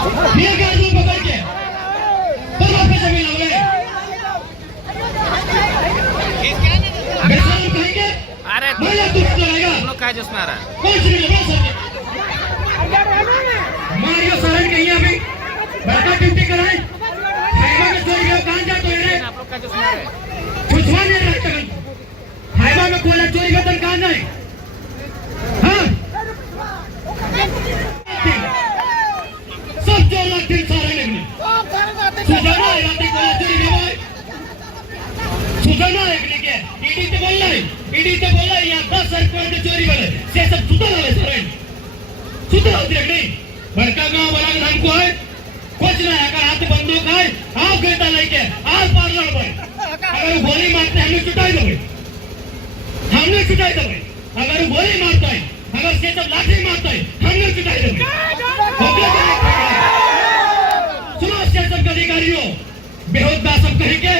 ये क्या जो पकड़ के तो वापस जमीन लग रहे बेचारे कहेंगे अरे भैया तू चलेगा तुम लोग क्या जोश में आ रहा है? कौन सी लगा सर मारियो सारण के यहाँ भी बड़का ड्यूटी कराए हाईवा में चोरी गया कहाँ जा तो ये आप लोग क्या जोश में आ रहे हैं? छुछवा नहीं रहता कल हाईवा में कोयला चोरी का कहाँ जाए हाँ सब 4 लाख दिन सारे लगने सुजाना है रात को चोरी गया सुजाना है के ईडी तो बोल रहा है यहाँ 10 करोड़ के चोरी वाले से सब सुधा वाले सारे सुधा होती है नहीं बड़का गांव वाला हमको है कुछ नहीं अगर हाथ बंदूक है आओ गेटा लेके आओ पार्लर में अगर वो गोली मारते हमने छुटाई दोगे अगर वो गोली मारता है अगर से सब लाठी मारता है हमने छुटाई दोगे सुनो स्टेशन के अधिकारियों बेहोदा सब कह के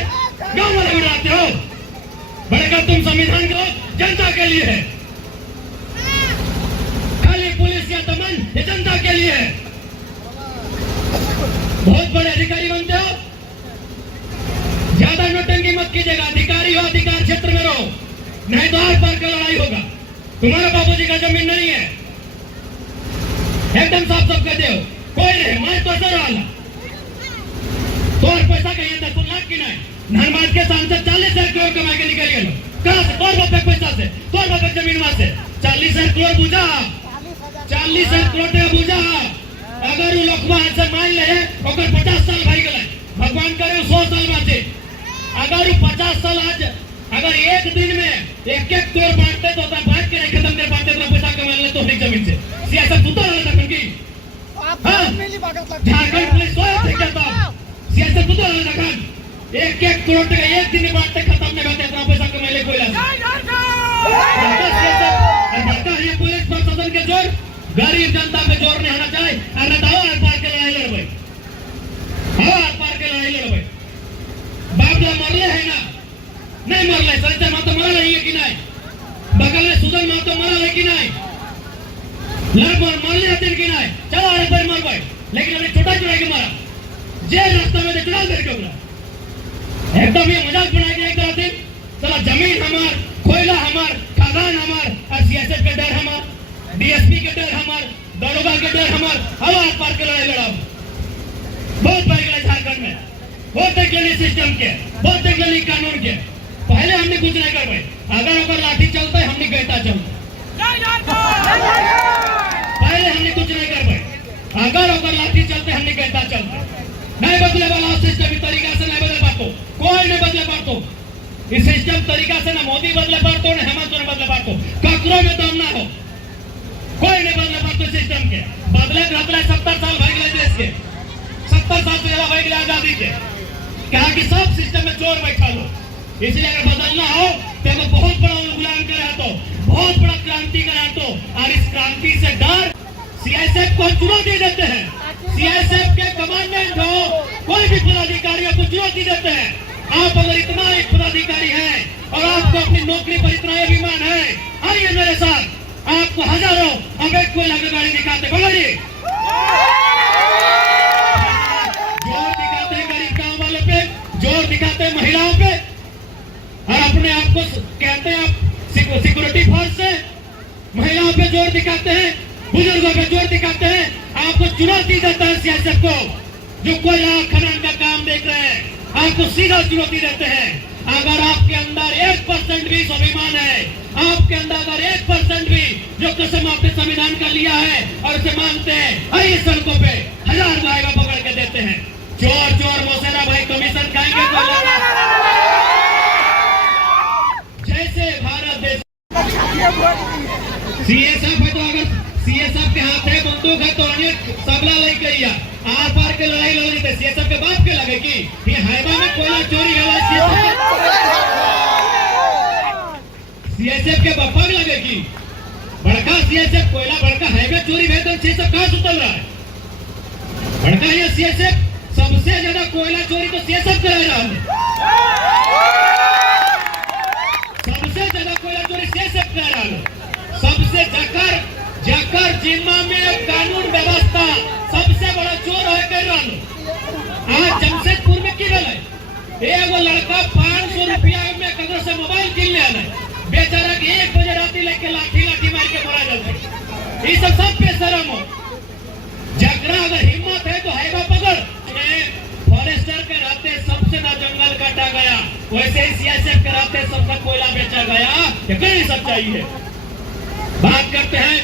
गांव वाले उड़ाते हो बड़का तुम संविधान के लोग जनता के लिए है खाली पुलिस या दमन ये जनता के लिए है बहुत बड़े अधिकारी बनते हो ज्यादा नोटंकी मत कीजिएगा अधिकारी हो अधिकार क्षेत्र में रहो नहीं तो आर पार का लड़ाई होगा तुम्हारा बाबूजी का जमीन नहीं है एकदम साफ साफ कहते हो कोई नहीं मैं तो सर वाला तो और पैसा कहिए 10 लाख की नहीं धनबाद के सांसद 40,000 करोड़ कमा के निकल गए कहां से और बाप पैसा से तो बाप जमीन वहां से 40,000 करोड़ बुझा 40,000 करोड़ का बुझा अगर वो लोग वहां से मान ले ओकर 50 साल भाई गए भगवान करे 100 साल में से अगर वो 50 साल आज अगर एक दिन में एक करोड़ बांटते तो बांट के नहीं खत्म कर पाते तो पैसा कमा ले तो जमीन से सियासत सुता रहता क्योंकि झारखंड पुलिस सियासत सुता रहता खान एक करोड़ का एक दिन में बांटते खत्म नहीं करते इतना पैसा कमा ले कोई ये पुलिस प्रशासन के जोर गरीब जनता पे जोर नहीं होना चाहिए अरे दावा आर पार के लड़ाई लड़बे आर पार के लड़ाई लड़बे बाबला मरले है ना नहीं मरले संजय माता मरल है कि नहीं बगल में सुधन माता मरल है कि नहीं लड़बर मरले हथिन कि नहीं चलो अरे पर मर भाई लेकिन अभी छोटा चुरा के मारा जे रास्ता में चुनाव करके बोला एकदम ये मजाक बना के एक दिन चला जमीन हमार कोयला हमार खदान हमार और सियासत का डर हमार डीएसपी के डर हमार दरोगा के डर हमार हवा पार के लड़ाई लड़ा बहुत बढ़ गया झारखंड में बहुत देख लेनी सिस्टम के बहुत देख लेनी कानून के पहले हमने कुछ नहीं कर पाए अगर लाठी चलता है हमने कहता चलता पहले हमने कुछ नहीं कर पाए अगर लाठी चलते हमने कहता चलता नहीं बदले वाला सिस्टम तरीका से नहीं बदल पातो कोई नहीं बदले पातो इस सिस्टम तरीका से ना मोदी बदले पातो ना हेमंत ने बदले पातो ककरो में दम ना हो कोई नहीं बदले पातो सिस्टम के बदले 70 साल भाग गए देश के 70 साल से ज्यादा भाग गए आजादी के कहा कि सब सिस्टम में चोर बैठा लो इसलिए अगर बदलना हो तो अगर बहुत बड़ा उलगुलान करा तो बहुत बड़ा क्रांति करा तो और इस क्रांति से डर सीआईएसएफ को चुनौती देते हैं सीआईएसएफ के कमांडेंट हो कोई भी पदाधिकारियों को चुनौती देते हैं आप अगर इतना एक पदाधिकारी है और आपको अपनी नौकरी पर इतना अभिमान है आइए मेरे साथ आपको हजारों अवैध कोयला की गाड़ी दिखाते बोलिए जोर दिखाते हैं गरीब गांव वालों पे जोर दिखाते हैं महिलाओं पे और अपने आप को कहते हैं आप सिक्योरिटी फोर्स से महिलाओं पे जोर दिखाते हैं बुजुर्गों पे जोर दिखाते हैं आपको चुनौती देता है सियासत को जो कोयला खनन का काम देख रहे हैं आपको सीधा चुनौती देते हैं अगर आपके अंदर 1% भी स्वाभिमान है आपके अंदर अगर 1% भी जो कसम आपने संविधान का लिया है और उसे मानते हैं आइए सड़कों पे 1000 गायबा पकड़ के देते हैं चोर चोर मोसेरा भाई कमीशन खाएंगे जैसे भारत देश सीएसएफ है तो अगर सीएसएफ के हाथ है बंदूक है तो अनेक सबला लेके लिया आर पार के लड़ाई लड़ लेते सीएसएफ के बाप के लगे कि ये हाईवा में कोयला चोरी है सीएसएफ के बापा के लगे कि बड़का सीएसएफ कोयला बड़का हाईवे चोरी है तो सीएसएफ कहां सुतल रहा है बड़का ये सीएसएफ सबसे ज्यादा कोयला चोरी तो सीएसएफ कर रहा है सबसे ज्यादा कोयला चोरी सीएसएफ कर रहा है सबसे जकर जिम्मा में कानून व्यवस्था सबसे बड़ा चोर है वालों आज जमशेदपुर में की गल एगो लड़का 500 रुपया में कदर से मोबाइल किन ले आना बेचारा के 1 बजे राती लेके लाठी मार के मरा जाता ये सब बेशरम हो जगरा अगर हिम्मत है तो हैगा पकड़ फॉरेस्टर के रहते सबसे ना जंगल काटा गया वैसे ही सीएसएफ के रहते सबका कोयला बेचा गया ये कहीं सच्चाई है बात करते हैं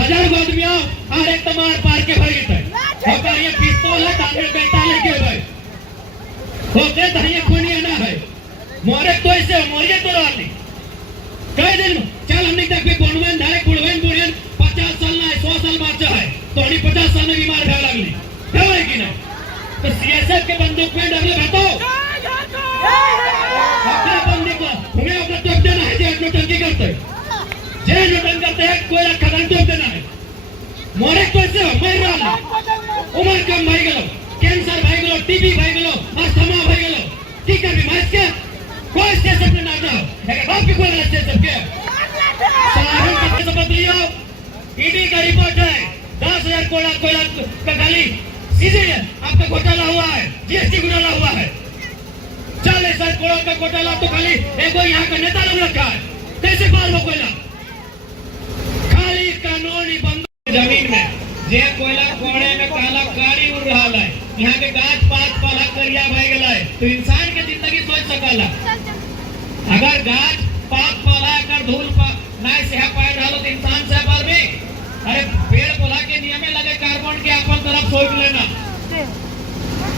1000 आदमी और एक तमार पार के भर गए और ये पिस्तौल है ताले बेटा लेके गए होते धनिया खोनिया ना है मोरे तो ऐसे मोरिए तो राली कई दिन चल हमने तक भी कोनवन धारे कुड़वन बुढ़ियन 50 साल ना 100 साल बच्चा है तो हनी 50 साल में बीमार भे लगली है कि नहीं तो सीएसएफ के बंदूक में डरले भेटो अपने बंदूक को हमें अपना टोप देना है जे नोटंकी करते जे नोटंकी करते हैं कोई खदान टोप देना है मोरे तो ऐसे मर रहा उम्र कम भाई गलो कैंसर भाई गलो टीबी भाई गलो अस्थमा भाई गलो की कर बीमार के कोई स्टेशन पे ना जाओ अगर बाप की कोई स्टेशन पे साहब के सब बदलियो ईडी का रिपोर्ट है 10,000 कोयला का खाली सीधे आपका घोटाला हुआ है जीएसटी घोटाला हुआ है 40,000 करोड़ का घोटाला तो खाली एक यहाँ का नेता लोग रखा है कैसे पार हो कोयला खाली कानूनी बंद जमीन में जे कोयला कोड़े में काला कारी उड़ रहा है यहाँ के गाछ पात पौधा करिया भाई गला है तो इंसान के जिंदगी सोच सकला अगर गाछ पात पौधा कर धूल ना से पाए रहा तो इंसान से पर भी अरे पेड़ पौधा के नियम में लगे कार्बन के अपन तरफ सोच लेना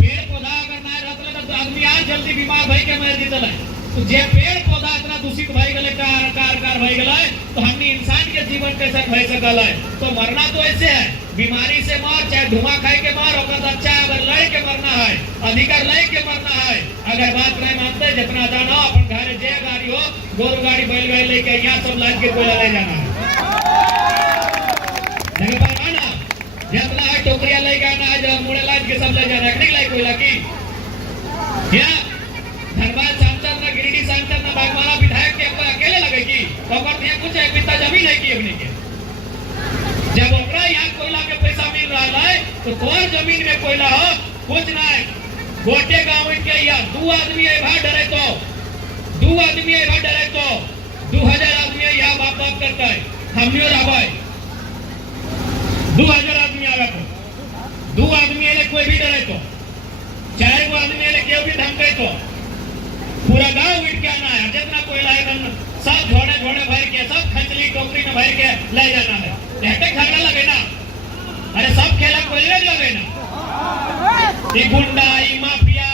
पेड़ पौधा अगर ना रहता तो आदमी आज जल्दी बीमार भाई के मर जीतल है तो जे पेड़ पौधा इतना दूषित भाई गले कार भाई गला है तो हमने इंसान के जीवन कैसे भाई सकल है तो मरना तो ऐसे है बीमारी से मार चाहे धुआं खाए के मार होकर अच्छा अगर लड़ के मरना है अधिकार लड़ के मरना है अगर बात नहीं मानते जितना जाना अपन घर जे गाड़ी हो गोरु गाड़ी बैलगाड़ी लेके यहाँ सब लाद के कोयला ले जाना है जितना है टोकरिया ले जाना है जो मुड़े लाद के सब ले जाना है नहीं लाई कोयला की यहाँ धनबाद सांसद ना गिरिडीह सांसद ना बागमारा विधायक के अकेले लगेगी और यहाँ कुछ एक बिस्ता जमीन है की अपनी के जब ओकरा यहाँ कोयला के पैसा मिल रहा है तो तोर जमीन में कोयला हो कुछ ना है गोटे गाँव के यहाँ 2 आदमी है डरे तो 2 आदमी है डरे तो 2000 आदमी यहाँ बाप बाप करता है हमने रहा 2000 आदमी आवे तो 2 आदमी है कोई भी डरे तो 4 गो आदमी है केव भी धमके तो पूरा गांव उठ के आना है जितना कोयला है सब झोड़े भर के सब खचली टोकरी में भर के ले जाना है झगड़ा लगे ना अरे सब खेला कोयले लगे ना ये गुंडा ये माफिया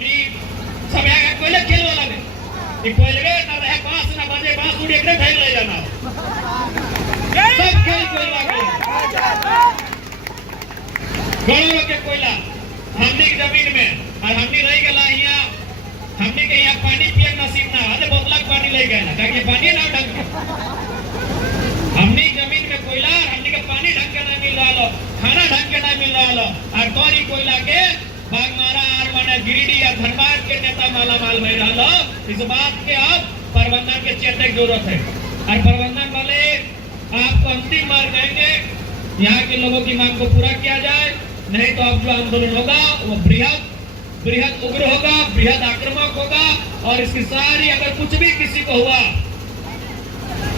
ये सब यहाँ कोयले खेल लगे ये कोयले ना रहे बांस ना बजे बांस उड़ी एक भाई ले जाना सब खेल कोयला गौरव के कोयला हमने की जमीन में और हमने रह गया यहाँ हमने के यहाँ पानी पिए नसीब ना अरे बोतला पानी ले गए ना ताकि पानी ना ढंग हमने जमीन में कोयला हमने के पानी ढंग के नहीं मिल रहा खाना ढंग के नहीं मिल रहा और तोरी कोयला के बागमारा और माने गिरिडीह या धनबाद के नेता माला माल भर रहा इस बात के अब प्रबंधन के चेतने की जरूरत है और प्रबंधन वाले आपको अंतिम मार देंगे यहाँ के लोगों की मांग को पूरा किया जाए नहीं तो अब जो आंदोलन होगा वो बृहद उग्र होगा बृहद आक्रामक होगा और इसकी सारी अगर कुछ भी किसी को हुआ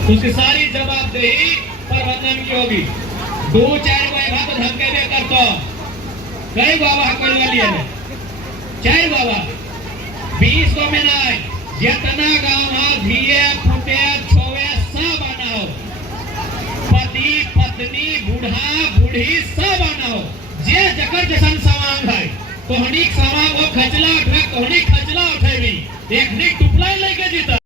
तो उसकी सारी जवाबदेही प्रबंधन की होगी 2-4 बाबा तो धमके दे कर तो कई बाबा कर लिए 4 बाबा 20 को में ना जितना गाँव धिये फूटे छोवे सब आना हो पति पत्नी बूढ़ा बूढ़ी सब आना हो जे जकर जसन समांग है तो हनी समांग वो खचला उठा तो हनी खचला उठेगी एक निक टुकड़ा लेके जीता